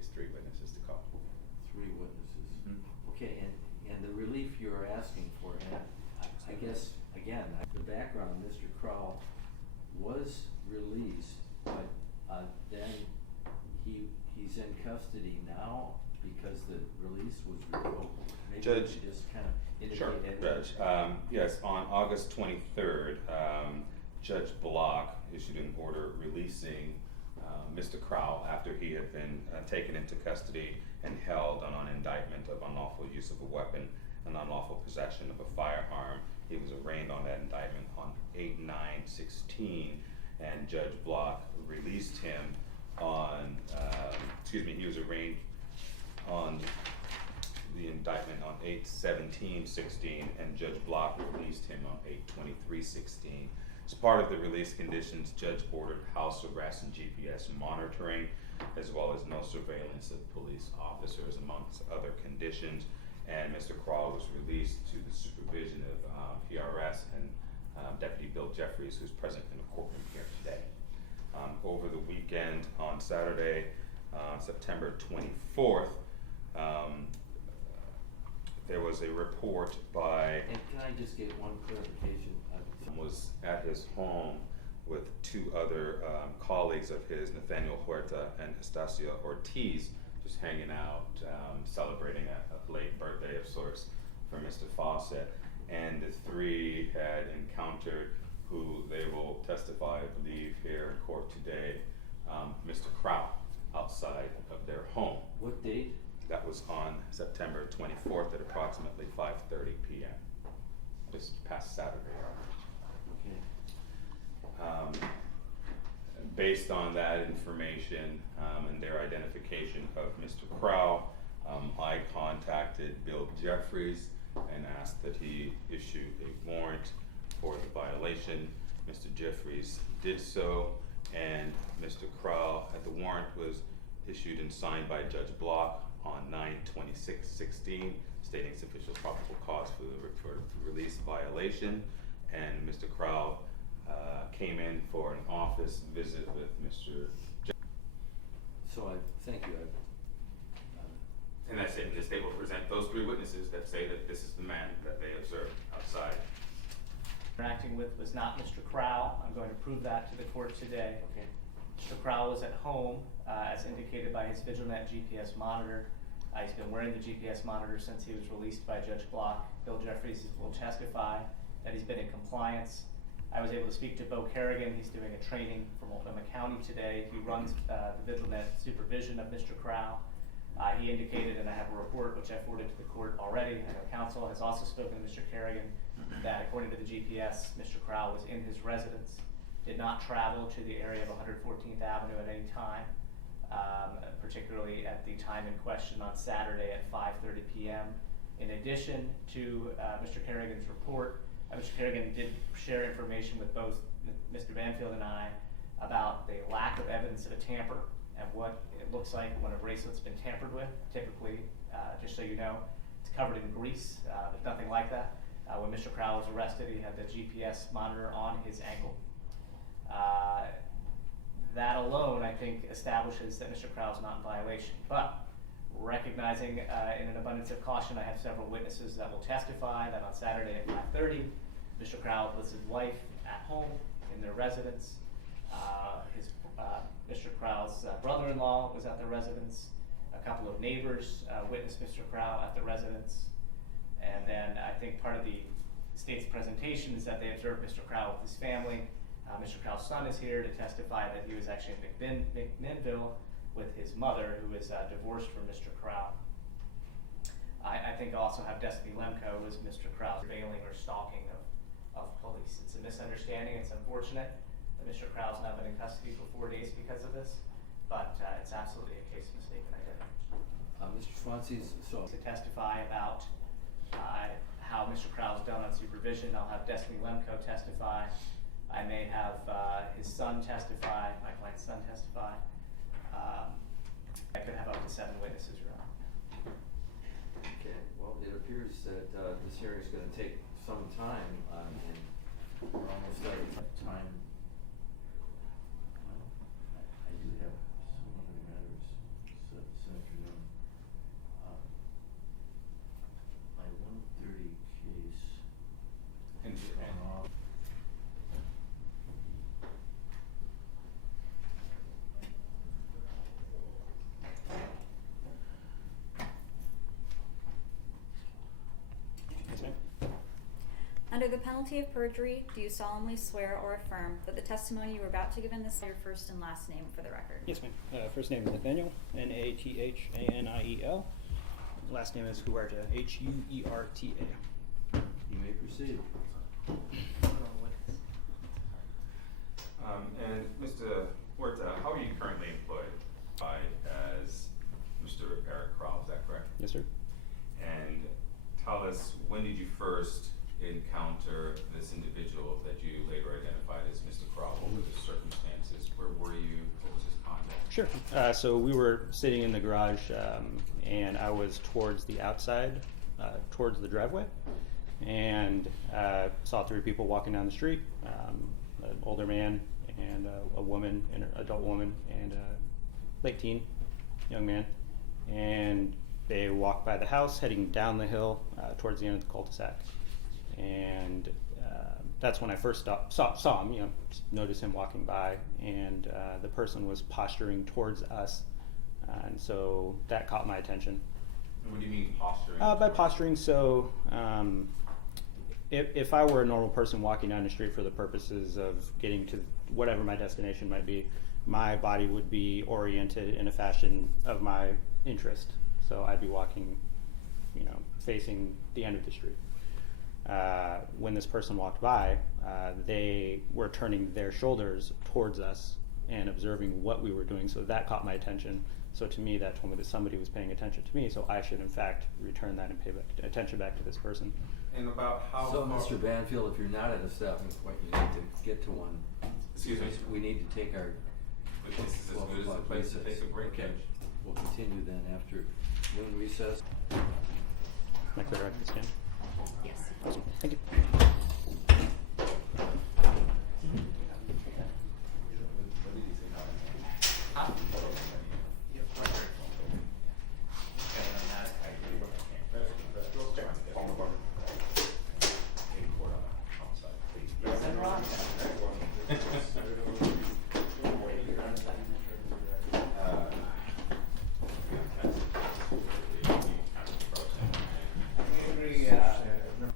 least 3 witnesses to call. 3 witnesses. Mm-hmm. Okay, and the relief you're asking for, and I guess, again, the background, Mr. Crowl was released, but then he's in custody now because the release was revoked. Maybe Judge, you could just kind of indicate sure, that. Judge. Yes, on August 23rd, Judge Block issued an order releasing Mr. Crowl after he had been taken into custody and held on an indictment of unlawful use of a weapon and unlawful possession of a firearm. He was arraigned on that indictment on 8/9/16, and Judge Block released him on, he was arraigned on the indictment on 8/17/16, and Judge Block released him on 8/23/16. As part of the release conditions, Judge ordered house arrest and GPS monitoring, as well as no surveillance of police officers, amongst other conditions. And Mr. Crowl was released to the supervision of PRS and Deputy Bill Jeffries, who's present in the courtroom here today. Over the weekend, on Saturday, September 24th, there was a report by, And can I just get one clarification? was at his home with 2 other colleagues of his, Nathaniel Huerta and Estacio Ortiz, just hanging out, celebrating a late birthday of sorts for Mr. Fawcett. And the 3 had encountered, who they will testify, I believe, here in court today, Mr. Crowl outside of their home. What date? That was on September 24th at approximately 5:30 p.m. this past Saturday. Okay. Based on that information and their identification of Mr. Crowl, I contacted Bill Jeffries and asked that he issue a warrant for the violation. Mr. Jeffries did so, and Mr. Crowl, the warrant was issued and signed by Judge Block on 9/26/16, stating sufficient probable cause for the release violation. And Mr. Crowl came in for an office visit with Mr. So I thank you. And that's it. The state will present those 3 witnesses that say that this is the man that they observed outside. Interacting with was not Mr. Crowl. I'm going to prove that to the court today. Okay. Mr. Crowl was at home, as indicated by his VigilNet GPS monitor. He's been wearing the GPS monitor since he was released by Judge Block. Bill Jeffries will testify that he's been in compliance. I was able to speak to Bo Kerrigan. He's doing a training for Multnomah County today. He runs the VigilNet supervision of Mr. Crowl. He indicated, and I have a report which I forwarded to the court already, I know counsel has also spoken to Mr. Kerrigan, that according to the GPS, Mr. Crowl was in his residence, did not travel to the area of 114th Avenue at any time, particularly at the time in question on Saturday at 5:30 p.m. In addition to Mr. Kerrigan's report, Mr. Kerrigan did share information with both Mr. Banfield and I about the lack of evidence of a tamper and what it looks like when a bracelet's been tampered with. Typically, just so you know, it's covered in grease. There's nothing like that. When Mr. Crowl was arrested, he had the GPS monitor on his ankle. That alone, I think, establishes that Mr. Crowl is not in violation. But recognizing in an abundance of caution, I have several witnesses that will testify that on Saturday at 5:30, Mr. Crowl was his wife at home in their residence. Mr. Crowl's brother-in-law was at the residence. A couple of neighbors witnessed Mr. Crowl at the residence. And then I think part of the state's presentation is that they observed Mr. Crowl with his family. Mr. Crowl's son is here to testify that he was actually in McMinnville with his mother, who is divorced from Mr. Crowl. I think I also have Destiny Lemko was Mr. Crowl's surveilling or stalking of police. It's a misunderstanding. It's unfortunate that Mr. Crowl's now been in custody for 4 days because of this, but it's absolutely a case of mistaken identity. Mr. Swansea, so To testify about how Mr. Crowl's done on supervision, I'll have Destiny Lemko testify. I may have his son testify, my client's son testify. I could have up to 7 witnesses, Your Honor. okay. Well, it appears that this hearing is going to take some time, and we're almost out of time. Well, I do have some other matters. So the penalty of perjury, do you solemnly swear or affirm that the testimony you are about to give in this is your first and last name for the record? Yes, ma'am. First name is Nathaniel, Nathaniel. Last name is Huerta, Huerta. You may proceed. And Mr. Huerta, how are you currently employed as Mr. Eric Crowl, is that correct? Yes, sir. And tell us, when did you first encounter this individual that you later identified as Mr. Crowl? What were the circumstances? Where were you? What was his contact? Sure. So we were sitting in the garage, and I was towards the outside, towards the driveway, and saw three people walking down the street, an older man and a woman, an adult woman, and a late teen young man. And they walked by the house, heading down the hill towards the end of the cul-de-sac. And that's when I first saw him, noticed him walking by, and the person was posturing towards us. And so that caught my attention. And what do you mean posturing? By posturing, so if I were a normal person walking down the street for the purposes of getting to whatever my destination might be, my body would be oriented in a fashion of my interest. So I'd be walking, facing the end of the street. When this person walked by, they were turning their shoulders towards us and observing what we were doing. So that caught my attention. So to me, that told me that somebody was paying attention to me. So I should, in fact, return that and pay attention back to this person. And about how So, far... Mr. Banfield, if you're not at a stopping point, you need to get to one. Excuse me? We need to take our But this is as 12 good as the o'clock place to recess. take a break. Okay, Judge. we'll continue then after noon recess. Am I clear out this again? Yes. Awesome. Thank you.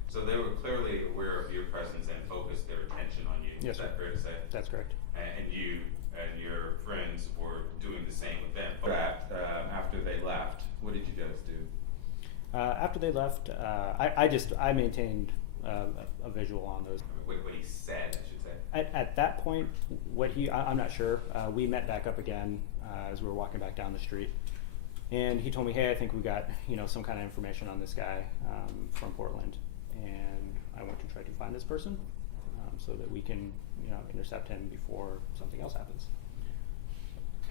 So they were clearly aware of your presence and focused their attention on you. Yes, Is that sir. fair to say? That's correct. And you and your friends were doing the same with them. But after they left, what did you guys do? After they left, I maintained a visual on those. What he said, I should say. At that point, I'm not sure. We met back up again as we were walking back down the street, and he told me, "Hey, I think we got some kind of information on this guy from Portland," and I went to try to find this person so that we can intercept him before something else happens.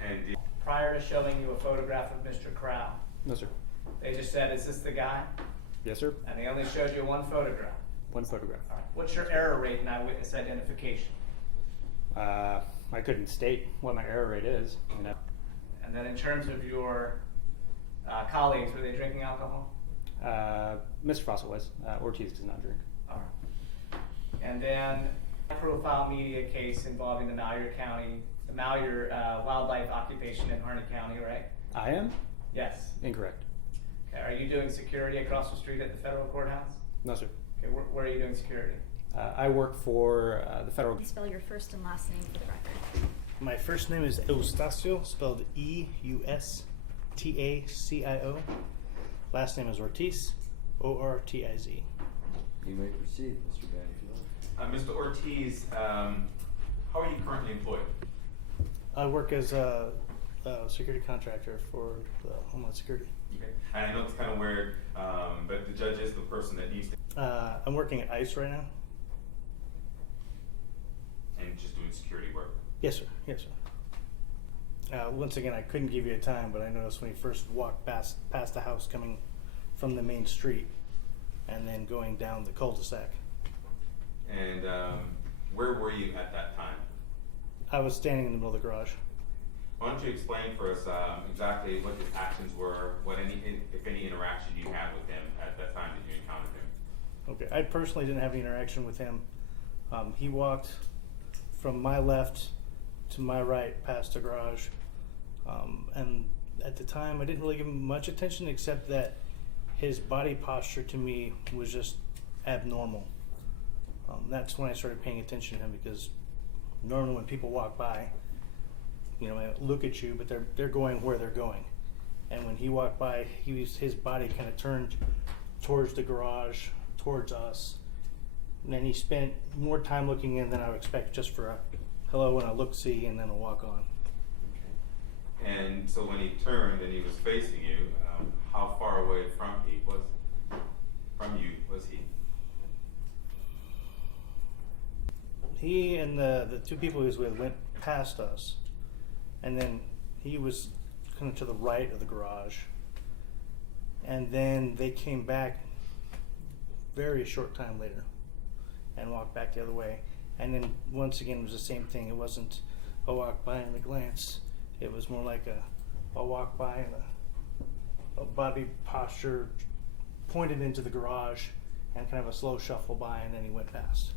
And did, Prior to showing you a photograph of Mr. Crowl, No, sir. they just said, "Is this the guy?" Yes, sir. And they only showed you one photograph. One photograph. All right. What's your error rate in eyewitness identification? I couldn't state what my error rate is. And then in terms of your colleagues, were they drinking alcohol? Mr. Fawcett was. Ortiz does not drink. All right. And then profile media case involving the Malheur wildlife occupation in Harney County, right? I am? Yes. Incorrect. Okay. Are you doing security across the street at the federal courthouse? No, sir. Okay. Where are you doing security? I work for the federal. Please spell your first and last name for the record. My first name is Eustacio, spelled Eustacio. Last name is Ortiz, Ortiz. You may proceed, Mr. Banfield. Mr. Ortiz, how are you currently employed? I work as a security contractor for the Homeland Security. Okay. And I know it's kind of weird, but the judge is the person that needs to, I'm working at ICE right now. and just doing security work. Yes, sir. Yes, sir. Once again, I couldn't give you a time, but I noticed when he first walked past the house coming from the main street and then going down the cul-de-sac. And where were you at that time? I was standing in the middle of the garage. Why don't you explain for us exactly what his actions were, if any interaction you had with him at that time that you encountered him? Okay, I personally didn't have any interaction with him. He walked from my left to my right past the garage, and at the time I didn't really give him much attention except that his body posture to me was just abnormal. That's when I started paying attention to him, because normally when people walk by, you know, I look at you, but they're going where they're going. And when he walked by, his body kind of turned towards the garage, towards us. And then he spent more time looking in than I would expect, just for a hello and a look-see and then a walk on. And so when he turned and he was facing you, how far away from you was he? He and the two people he was with went past us, and then he was kind of to the right of the garage, and then they came back very short time later and walked back the other way. And then once again it was the same thing. It wasn't a walk by and a glance. It was more like a walk by and a body posture pointed into the garage and kind of a slow shuffle by, and then he went past.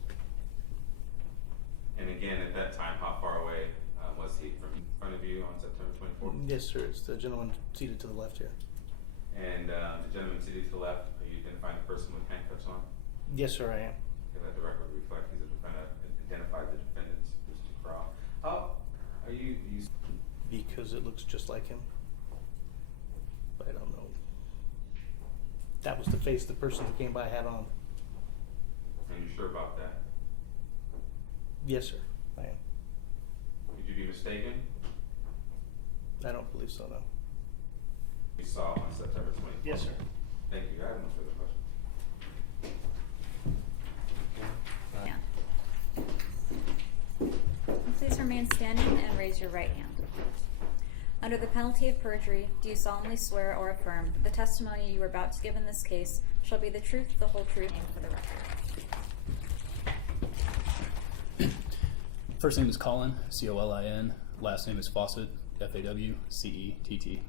And again, at that time, how far away was he from in front of you on September 24th? Yes, sir. It's the gentleman seated to the left here. And the gentleman seated to the left, are you identifying the person with handcuffs on? Yes, sir, I am. Okay, let the record reflect he's identified the defendants, Mr. Crowl. How are you? Because it looks just like him. But I don't know. That was the face the person who came by had on. Are you sure about that? Yes, sir, I am. Could you be mistaken? I don't believe so, no. You saw on September 24th? Yes, sir. Thank you. I have no further questions. And please remain standing and raise your right hand. Under the penalty of perjury, do you solemnly swear or affirm that the testimony you are about to give in this case shall be the truth, the whole truth, and for the record? First name is Colin, C-O-L-I-N. Last name is Fawcett, F-A-W-C-E-T-T.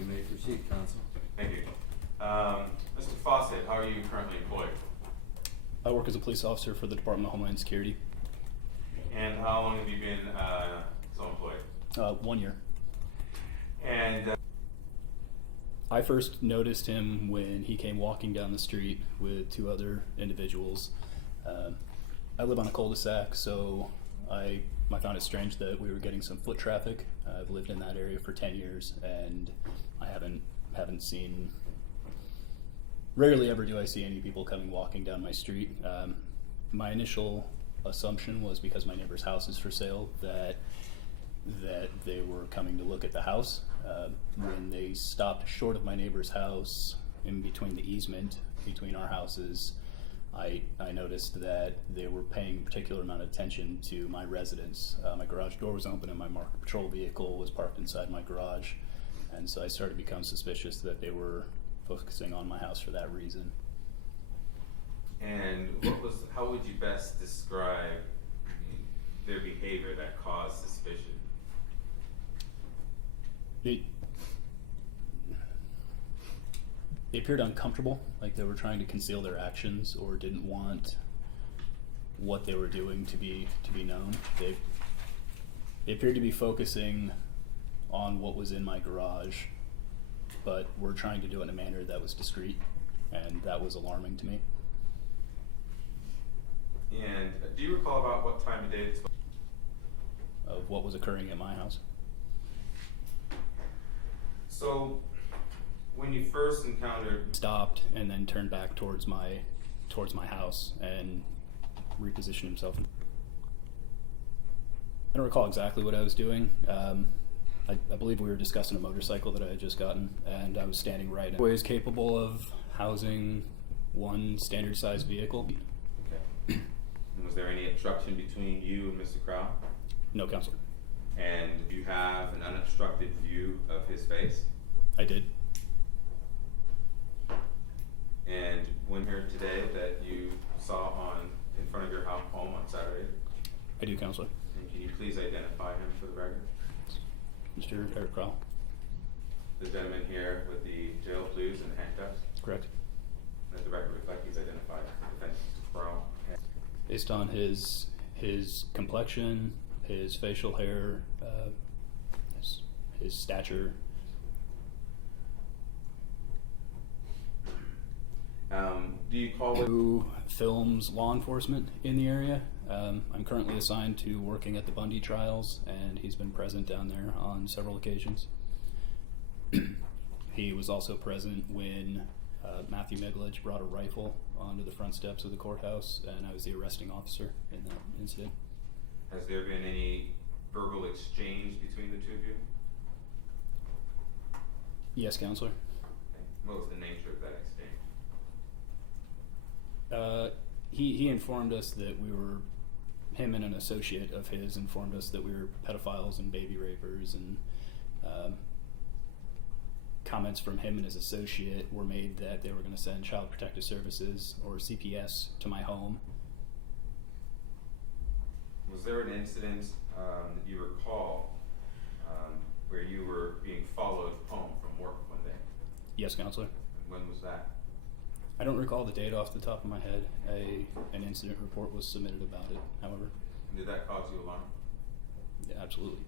You may proceed, counsel. Thank you. Mr. Fawcett, how are you currently employed? I work as a police officer for the Department of Homeland Security. And how long have you been so employed? 1 year. And I first noticed him when he came walking down the street with two other individuals. I live on a cul-de-sac, so I found it strange that we were getting some foot traffic. I've lived in that area for 10 years, and I haven't seen. Rarely ever do I see any people coming walking down my street. My initial assumption was because my neighbor's house is for sale that they were coming to look at the house. When they stopped short of my neighbor's house, in between the easement between our houses, I noticed that they were paying a particular amount of attention to my residence. My garage door was open and my marked patrol vehicle was parked inside my garage, and so I started to become suspicious that they were focusing on my house for that reason. And how would you best describe their behavior that caused suspicion? They appeared uncomfortable, like they were trying to conceal their actions or didn't want what they were doing to be known. They appeared to be focusing on what was in my garage, but were trying to do it in a manner that was discreet, and that was alarming to me. And do you recall about what time of day this was? Of what was occurring at my house. So, when you first encountered... Stopped and then turned back towards my house and repositioned himself. I don't recall exactly what I was doing. I believe we were discussing a motorcycle that I had just gotten, and I was standing right. I was capable of housing one standard sized vehicle. Okay. And was there any obstruction between you and Mr. Crowl? No, Counselor. And do you have an unobstructed view of his face? I did. And when here today that you saw in front of your home on Saturday? I do, Counselor. And can you please identify him for the record? Mr. Eric Crowl. The gentleman here with the jail blues and handcuffs? Correct. Let the record reflect he's identified as defendant Mr. Crowl. Based on his complexion, his facial hair, his stature. Do you call it? Who films law enforcement in the area. I'm currently assigned to working at the Bundy trials, and he's been present down there on several occasions. He was also present when Matthew Miglage brought a rifle onto the front steps of the courthouse, and I was the arresting officer in that incident. Has there been any verbal exchange between the two of you? Yes, Counselor. Okay. What was the nature of that exchange? He informed us that him and an associate of his informed us that we were pedophiles and baby rapers, and comments from him and his associate were made that they were going to send Child Protective Services or CPS to my home. Was there an incident that you recall where you were being followed home from work one day? Yes, Counselor. And when was that? I don't recall the date off the top of my head. An incident report was submitted about it, however. Did that cause you alarm? Yeah, absolutely.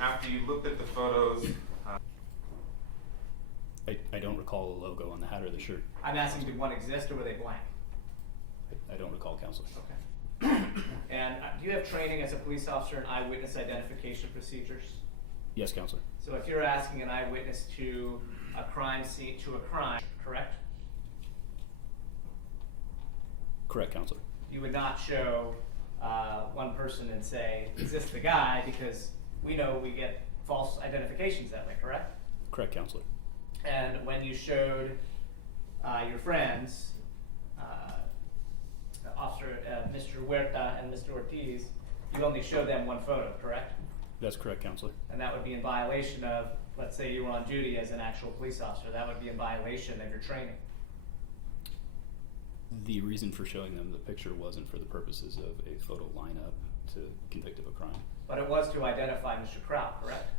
After you looked at the photos, I don't recall the logo on the hat or the shirt. I'm asking, did one exist or were they blank? I don't recall, Counselor. Okay. And do you have training as a police officer in eyewitness identification procedures? Yes, Counselor. So if you're asking an eyewitness to a crime scene, correct? Correct, Counselor. You would not show one person and say, is this the guy? Because we know we get false identifications that way, correct? Correct, Counselor. And when you showed your friends, Officer Mr. Huerta and Mr. Ortiz, you only showed them one photo, correct? That's correct, Counselor. And that would be in violation of, let's say you were on duty as an actual police officer, that would be in violation of your training. The reason for showing them the picture wasn't for the purposes of a photo lineup to convict of a crime. But it was to identify Mr. Crowl, correct?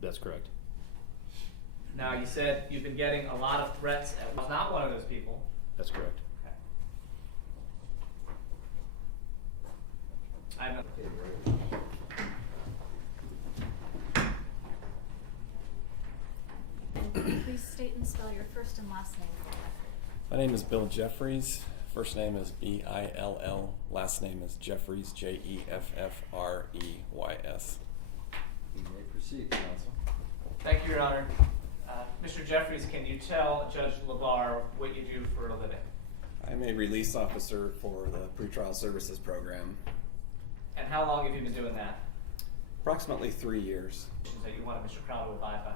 That's correct. Now, you said you've been getting a lot of threats and was not one of those people. That's correct. Okay. I'm not. And please state and spell your first and last name for the record. My name is Bill Jeffries. First name is B-I-L-L. Last name is Jeffries, J-E-F-F-R-E-Y-S. You may proceed, Counsel. Thank you, Your Honor. Mr. Jeffries, can you tell Judge LaBar what you do for a living? I'm a release officer for the pretrial services program. And how long have you been doing that? Approximately 3 years. That you wanted Mr. Crowl to abide by?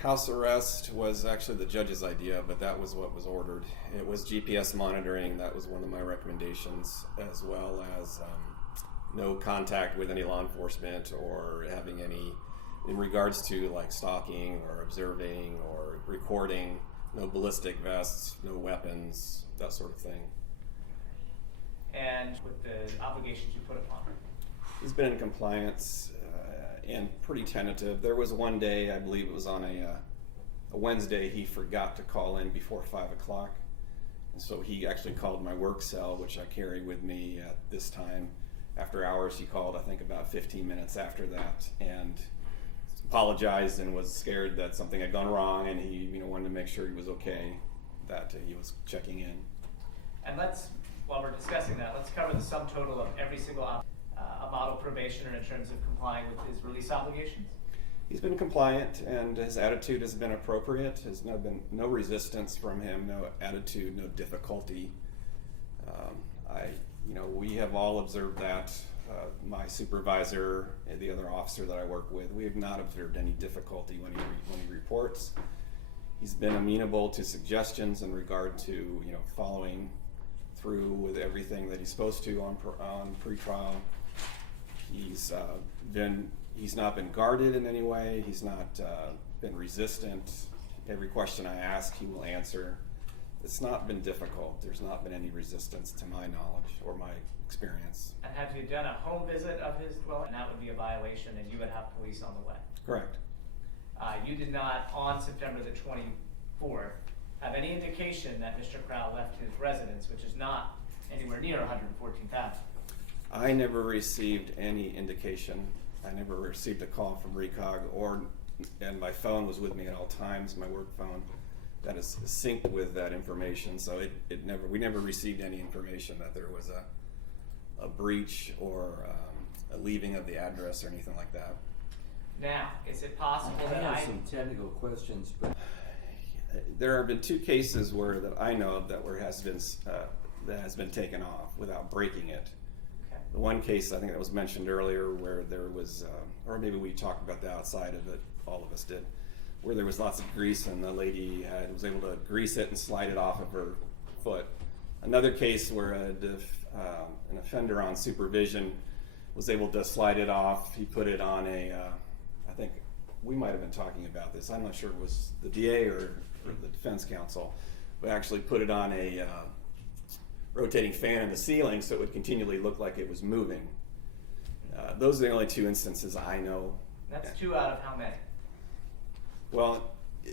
House arrest was actually the judge's idea, but that was what was ordered. It was GPS monitoring. That was one of my recommendations, as well as no contact with any law enforcement or having any, in regards to like stalking or observing or recording, no ballistic vests, no weapons, that sort of thing. And with the obligations you put upon her? He's been in compliance and pretty tentative. There was one day, I believe it was on a Wednesday, he forgot to call in before 5 o'clock. And so he actually called my work cell, which I carry with me at this time. After hours, he called, I think, about 15 minutes after that, and apologized and was scared that something had gone wrong, and he wanted to make sure he was okay, that he was checking in. And while we're discussing that, let's cover the sum total of every single a model probationer in terms of complying with his release obligations. He's been compliant, and his attitude has been appropriate. There's been no resistance from him, no attitude, no difficulty. We have all observed that. My supervisor and the other officer that I work with, we have not observed any difficulty when he reports. He's been amenable to suggestions in regard to following through with everything that he's supposed to on pretrial. He's not been guarded in any way. He's not been resistant. Every question I ask, he will answer. It's not been difficult. There's not been any resistance to my knowledge or my experience. And have you done a home visit of his dwelling? And that would be a violation, and you would have police on the way. Correct. You did not, on September the 24th, have any indication that Mr. Crowl left his residence, which is not anywhere near 114th Avenue. I never received any indication. I never received a call from RECOG, and my phone was with me at all times, my work phone, that is synced with that information. So we never received any information that there was a breach or a leaving of the address or anything like that. Now, is it possible I that have some technical questions, but There have been 2 cases that I know of that has been taken off without breaking it. Okay. The one case I think that was mentioned earlier, where there was, or maybe we talked about the outside of it. All of us did, where there was lots of grease and the lady was able to grease it and slide it off of her foot. Another case where an offender on supervision was able to slide it off. He put it on I think we might have been talking about this. I'm not sure it was the DA or the defense counsel, but actually put it on a rotating fan in the ceiling so it would continually look like it was moving. Those are the only 2 instances I know. That's 2 out of how many? Well,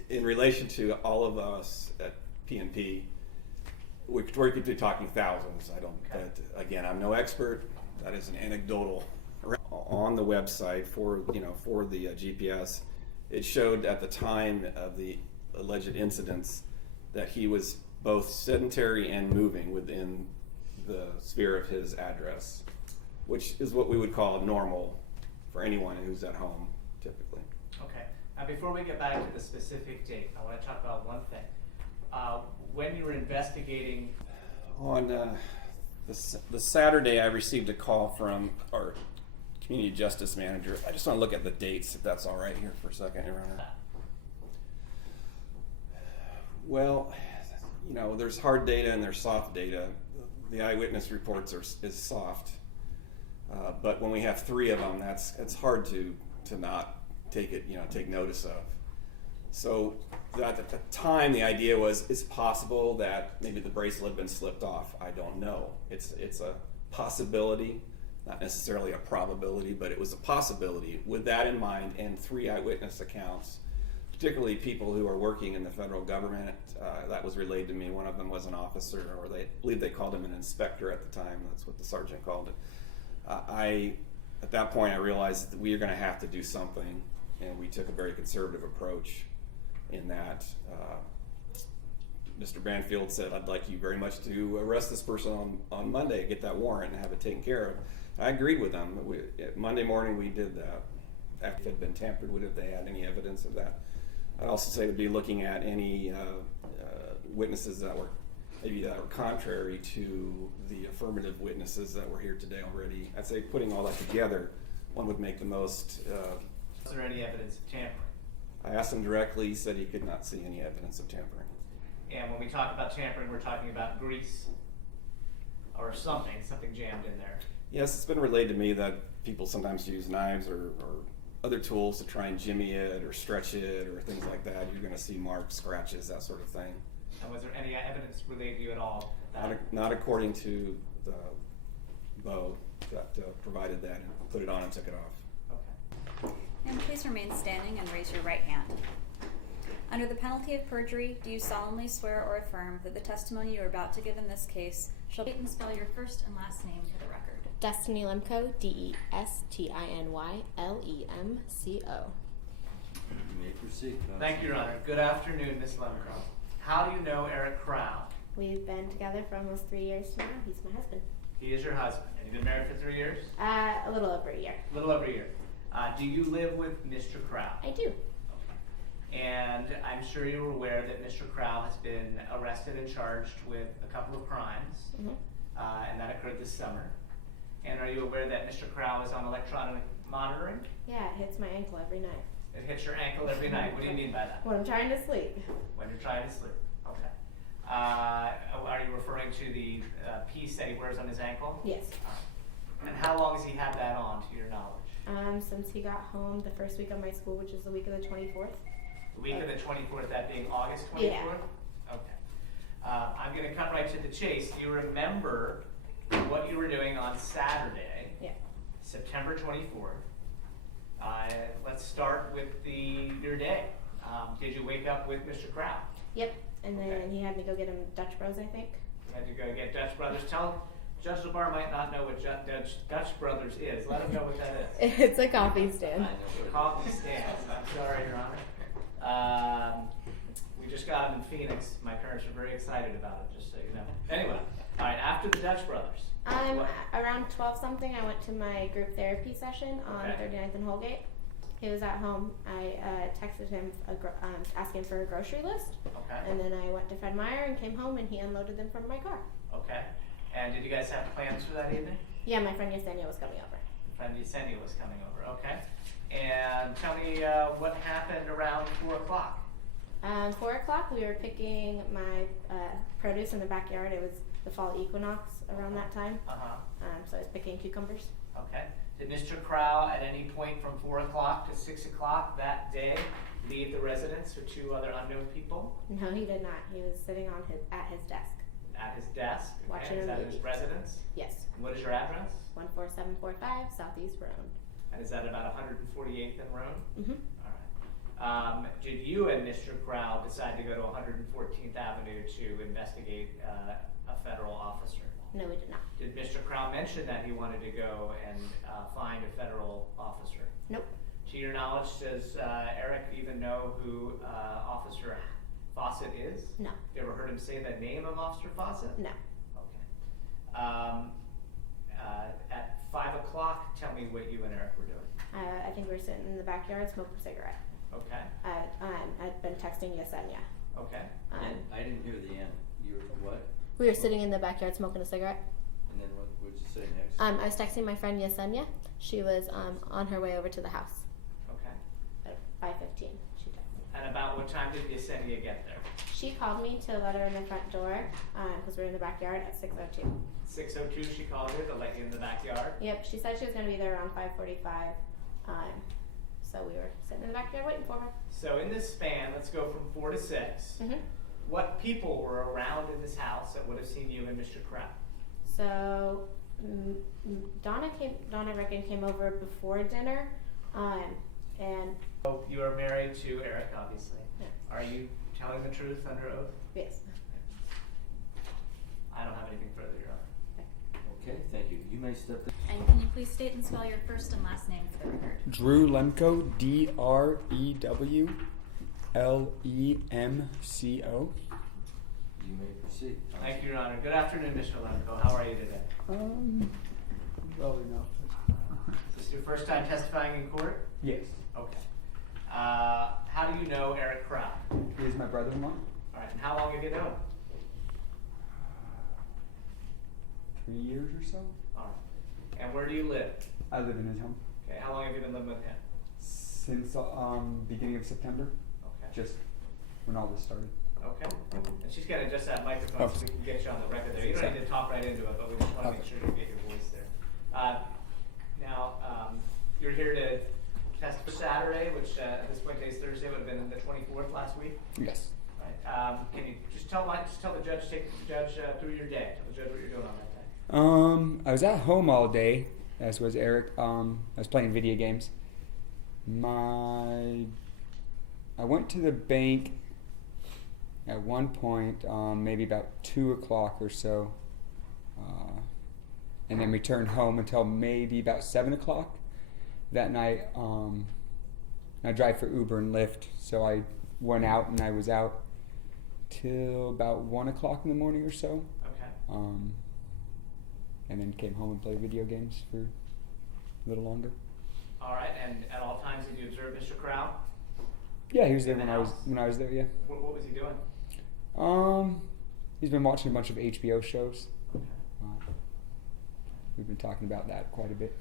in relation to all of us at PNP, we could be talking thousands. I don't. Okay. But again, I'm no expert. That is an anecdotal. On the website for the GPS, it showed at the time of the alleged incidents that he was both sedentary and moving within the sphere of his address, which is what we would call normal for anyone who's at home typically. Okay. Now, before we get back to the specific date, I want to talk about one thing. When you were investigating... On the Saturday, I received a call from our community justice manager. I just want to look at the dates, if that's all right, here for a second, Your Honor. Well, there's hard data and there's soft data. The eyewitness reports is soft, but when we have 3 of them, it's hard to not take notice of. So at the time, the idea was, it's possible that maybe the bracelet had been slipped off. I don't know. It's a possibility, not necessarily a probability, but it was a possibility. With that in mind, and 3 eyewitness accounts, particularly people who are working in the federal government, that was relayed to me. One of them was an officer, or they believe they called him an inspector at the time. That's what the sergeant called it. At that point, I realized that we are going to have to do something, and we took a very conservative approach in that. Mr. Banfield said, "I'd like you very much to arrest this person on Monday, get that warrant, and have it taken care of." I agreed with them. Monday morning we did that. After it had been tampered with, if they had any evidence of that. I'd also say to be looking at any witnesses that were contrary to the affirmative witnesses that were here today already. I'd say putting all that together, one would make the most. Is there any evidence of tampering? I asked him directly. He said he could not see any evidence of tampering. And when we talk about tampering, we're talking about grease or something jammed in there. Yes, it's been relayed to me that people sometimes use knives or other tools to try and jimmy it or stretch it or things like that. You're going to see marks, scratches, that sort of thing. And was there any evidence related to you at all? Not according to the Bo that provided that and put it on and took it off. Okay. And please remain standing and raise your right hand. Under the penalty of perjury, do you solemnly swear or affirm that the testimony you are about to give in this case shall be and spell your first and last name for the record? Destiny Lemko, DESTINYLEMCO. you may proceed. Counsel. Thank you, Your Honor. Good afternoon, Ms. Lemko. How do you know Eric Crowl? We've been together for almost 3 years now. He's my husband. He is your husband. And you've been married for 3 years? A little over a year. A little over a year. Do you live with Mr. Crowl? I do. And I'm sure you're aware that Mr. Crowl has been arrested and charged with a couple of crimes, and that occurred this summer. And are you aware that Mr. Crowl is on electronic monitoring? Yeah, it hits my ankle every night. It hits your ankle every night. What do you mean by that? When I'm trying to sleep. When you're trying to sleep. Okay. Are you referring to the piece that he wears on his ankle? Yes. And how long has he had that on, to your knowledge? Since he got home the first week of my school, which is the week of the 24th. The week of the 24th, that being August 24th? Yeah. Okay. I'm going to cut right to the chase. Do you remember what you were doing on Saturday, Yeah. September 24th? Let's start with your day. Did you wake up with Mr. Crowl? Yep. And then Okay. he had me go get him Dutch Bros, I think. You had to go get Dutch Brothers. Judge LeBar might not know what Dutch Brothers is. Let him know what that is. It's a coffee stand. Coffee stands. I'm sorry, Your Honor. We just got them in Phoenix. My parents are very excited about it, just so you know. Anyway, all right, after the Dutch Brothers. What? Around 12 something, I went to my group therapy session on Okay. 39th and Holgate. He was at home. I texted him asking for a grocery list. Okay. And then I went to Fred Meyer and came home and he unloaded them from my car. Okay. And did you guys have plans for that evening? Yeah, my friend Yesenia was coming over. Friend Yesenia was coming over. Okay. And tell me what happened around 4 o'clock. 4 o'clock, we were picking my produce in the backyard. It was the fall equinox around that time. So I was picking cucumbers. Okay. Did Mr. Crowl at any point from 4 o'clock to 6 o'clock that day leave the residence with 2 other unknown people? No, he did not. He was sitting at his desk. At his desk? Okay. Watching Is a that movie. his residence? Yes. What is your address? 14745 Southeast Road. And is that about 148th and Road? Mm-hmm. All right. Did you and Mr. Crowl decide to go to 114th Avenue to investigate a federal officer? No, we did not. Did Mr. Crowl mention that he wanted to go and find a federal officer? Nope. To your knowledge, does Eric even know who Officer Fawcett is? No. You ever heard him say the name of Officer Fawcett? No. Okay. At 5 o'clock, tell me what you and Eric were doing. I think we were sitting in the backyard smoking a cigarette. Okay. I'd been texting Yesenia. Okay. I didn't hear the end. You were what? We were sitting in the backyard smoking a cigarette. And then what would you say next? I was texting my friend Yesenia. She was on her way over to the house. Okay. At 5:15, she texted me. And about what time did Yesenia get there? She called me to let her in the front door because we're in the backyard at 6:02. 6:02, she called you to let you in the backyard. Yep, she said she was going to be there around 5:45. So we were sitting in the backyard waiting for her. So in this span, let's go from 4 to 6. Mm-hmm. What people were around in this house that would have seen you and Mr. Crowl? So Donna Rickon came over before dinner, and Oh, you are married to Eric, obviously. Yeah. Are you telling the truth under oath? yes. I don't have anything further, Your Honor. Okay, thank you. You may step down. And can you please state and spell your first and last name for the record? Drew Lemko, DREWLEMCO. You may proceed. Thank you, Your Honor. Good afternoon, Mr. Lemko. How are you today? Well enough. Is this your first time testifying in court? Yes. Okay. How do you know Eric Crowl? He is my brother-in-law. All right, and how long have you known him? 3 years or so. All right. And where do you live? I live in his home Okay, how long have you been living with him? since beginning of September, Okay. just when all this started. Okay. And she's gonna adjust that microphone so we can get you on the record there. You don't need to talk right into it, but we just wanna make sure you get your voice there. Now, you're here to test for Saturday, which at this point today's Thursday, would have been the 24th last week. Yes. Right. Can you just tell the judge, take the judge through your day. Tell the judge what you're doing on that day. I was at home all day, as was Eric. I was playing video games. I went to the bank at one point, maybe about 2 o'clock or so, and then returned home until maybe about 7 o'clock that night. I drive for Uber and Lyft, so I went out and I was out till about 1 o'clock in the morning or so. Okay. And then came home and played video games for a little longer. All right. And at all times, did you observe Mr. Crowl? Yeah, he was there In the when house? I was there. Yeah. What was he doing? He's been watching a bunch of HBO shows. Okay. We've been talking about that quite a bit.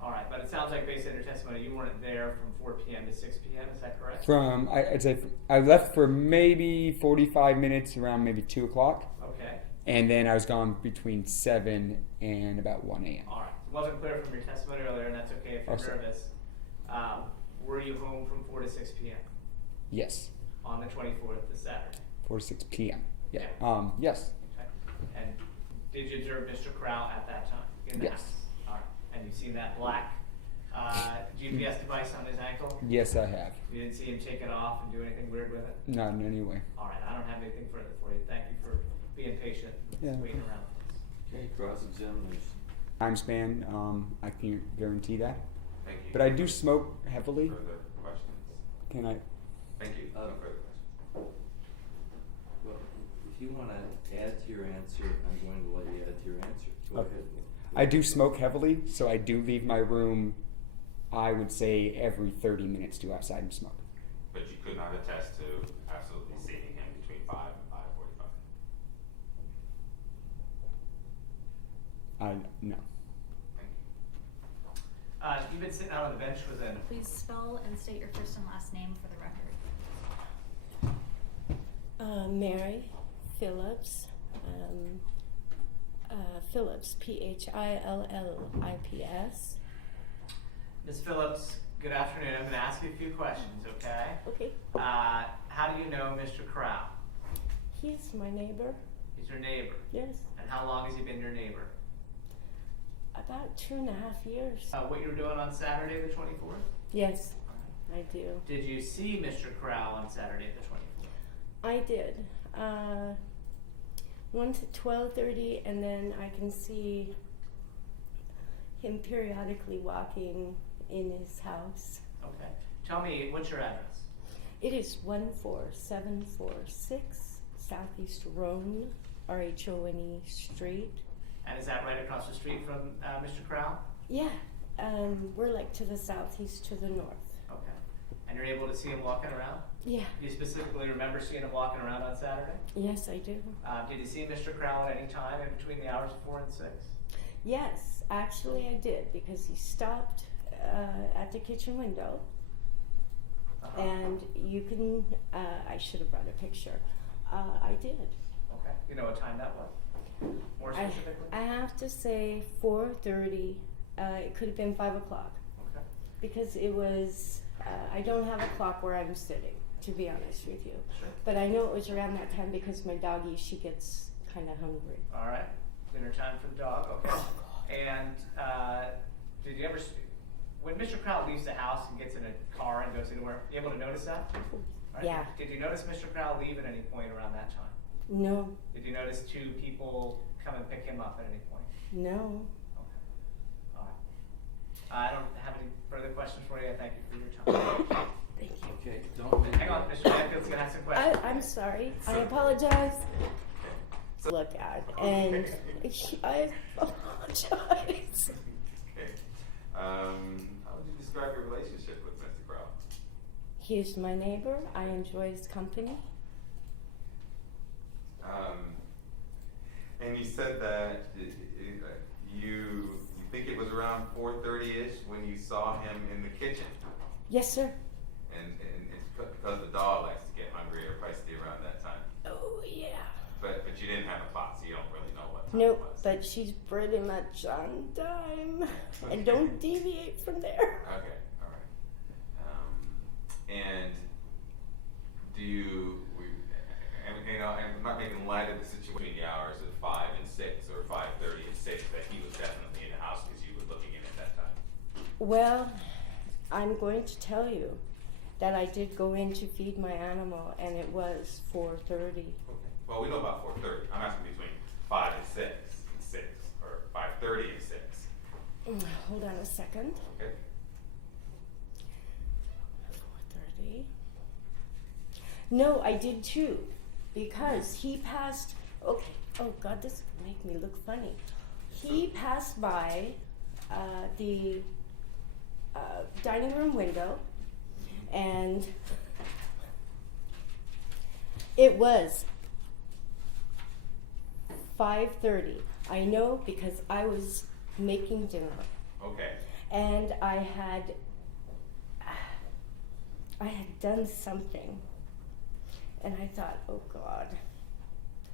All right, but it sounds like based on your testimony, you weren't there from 4 p.m. to 6 p.m. Is that correct? I'd say I left for maybe 45 minutes, around maybe 2 o'clock, Okay. and then I was gone between 7 and about 1 a.m. All right. It wasn't clear from your testimony earlier, and that's okay if you're Okay. nervous. Were you home from 4 to 6 p.m. Yes, on the 24th, this Saturday? 4 to 6 p.m. Yeah. Yeah. Yes. Okay. And did you observe Mr. Crowl at that time in the Yes. house? All right. And you've seen that black GPS device on his ankle? Yes, I have. You didn't see him take it off and do anything weird with it? Not in any way. All right. I don't have anything further for you. Thank you for being patient and Yeah. waiting around for us. Okay, cross-examination. time span. I can't guarantee that. Thank you. But I do smoke heavily. Further questions? Can I? Thank you. No further questions. Well, if you wanna add to your answer, I'm going to let you add to your answer. Go Okay. ahead. I do smoke heavily, so I do leave my room, I would say, every 30 minutes to go outside and smoke. But you could not attest to absolutely seeing him between 5 and 5:45. No. Thank you. You've been sitting out on the bench with an. Please spell and state your first and last name for the record. Mary Phillips, Phillips, Phillips. Ms. Phillips, good afternoon. I'm going to ask you a few questions, okay? Okay. How do you know Mr. Crowl? He's my neighbor. He's your neighbor. Yes. And how long has he been your neighbor? About 2.5 years. What you were doing on Saturday the 24th? Yes, I do. Did you see Mr. Crowl on Saturday the 24th? I did. 1 to 12:30, and then I can see him periodically walking in his house. Okay. Tell me, what's your address? It is 14746 Southeast Rhone, RHONE Street. And is that right across the street from Mr. Crowl? Yeah, we're like to the south, he's to the north. Okay. And you're able to see him walking around? Yeah, Do you specifically remember seeing him walking around on Saturday? yes, I do. Did you see Mr. Crowl at any time in between the hours of 4 and 6? Yes, actually I did, because he stopped at the kitchen window, and you can, I should have brought a picture. I did. Okay. You know what time that was? More specifically? I have to say 4:30, it could have been 5 o'clock, Okay. because it was, I don't have a clock where I'm sitting, to be honest with you. Sure. But I know it was around that time because my doggie, she gets kind of hungry. All right. Dinner time for the dog. Okay. And did you ever, when Mr. Crowl leaves the house and gets in a car and goes anywhere, you able to notice that? All right. Yeah. Did you notice Mr. Crowl leave at any point around that time? No, Did you notice 2 people come and pick him up at any point? no. Okay. All right. I don't have any further questions for you. I thank you for your time. Thank you. Okay, don't make. Hang on, Mr. Banfield's gonna have some questions. I'm sorry. I apologize. Look at, and I apologize. Okay. How would you describe your relationship with Mr. Crowl? He's my neighbor. I enjoy his company. And you said that you think it was around 4:30-ish when you saw him in the kitchen, Yes, sir. and it's because the dog likes to get hungry or feisty around that time. Oh, yeah. But you didn't have a clock, so you don't really know what time Nope, it was. but she's pretty much on time. And don't deviate from there. Okay, all right. And do you, I'm not making light of the situation between the hours of 5 and 6 or 5:30 and 6 that he was definitely in the house because you were looking in at that time. Well, I'm going to tell you that I did go in to feed my animal, and it was 4:30. Okay. Well, we know about 4:30. I'm asking between 5 and 6, or 5:30 and 6. Hold on a second. Okay. 4:30. No, I did too, because he passed. Okay. Oh God, this will make me look funny. He passed by the dining room window, and it was 5:30. I know because I was making dinner. Okay. And I had done something, and I thought, oh God.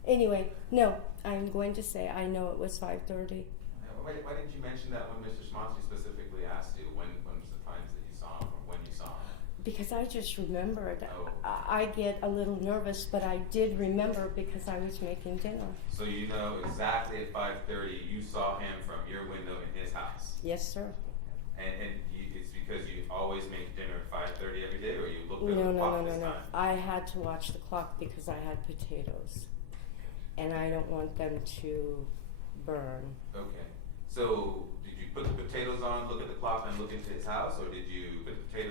Anyway, no, I'm going to say I know it was 5:30. Why didn't you mention that when Mr. Schmonski specifically asked you when was the times that you saw him or when you saw him? Because I just remembered. Oh. I get a little nervous, but I did remember because I was making dinner. So you know exactly at 5:30 you saw him from your window in his house. Yes, sir. And it's because you always make dinner at 5:30 every day, or you looked at the No. clock this time? I had to watch the clock because I had potatoes, and I don't want them to burn. Okay. So did you put the potatoes on, look at the clock, and look into his house, or did you put the potatoes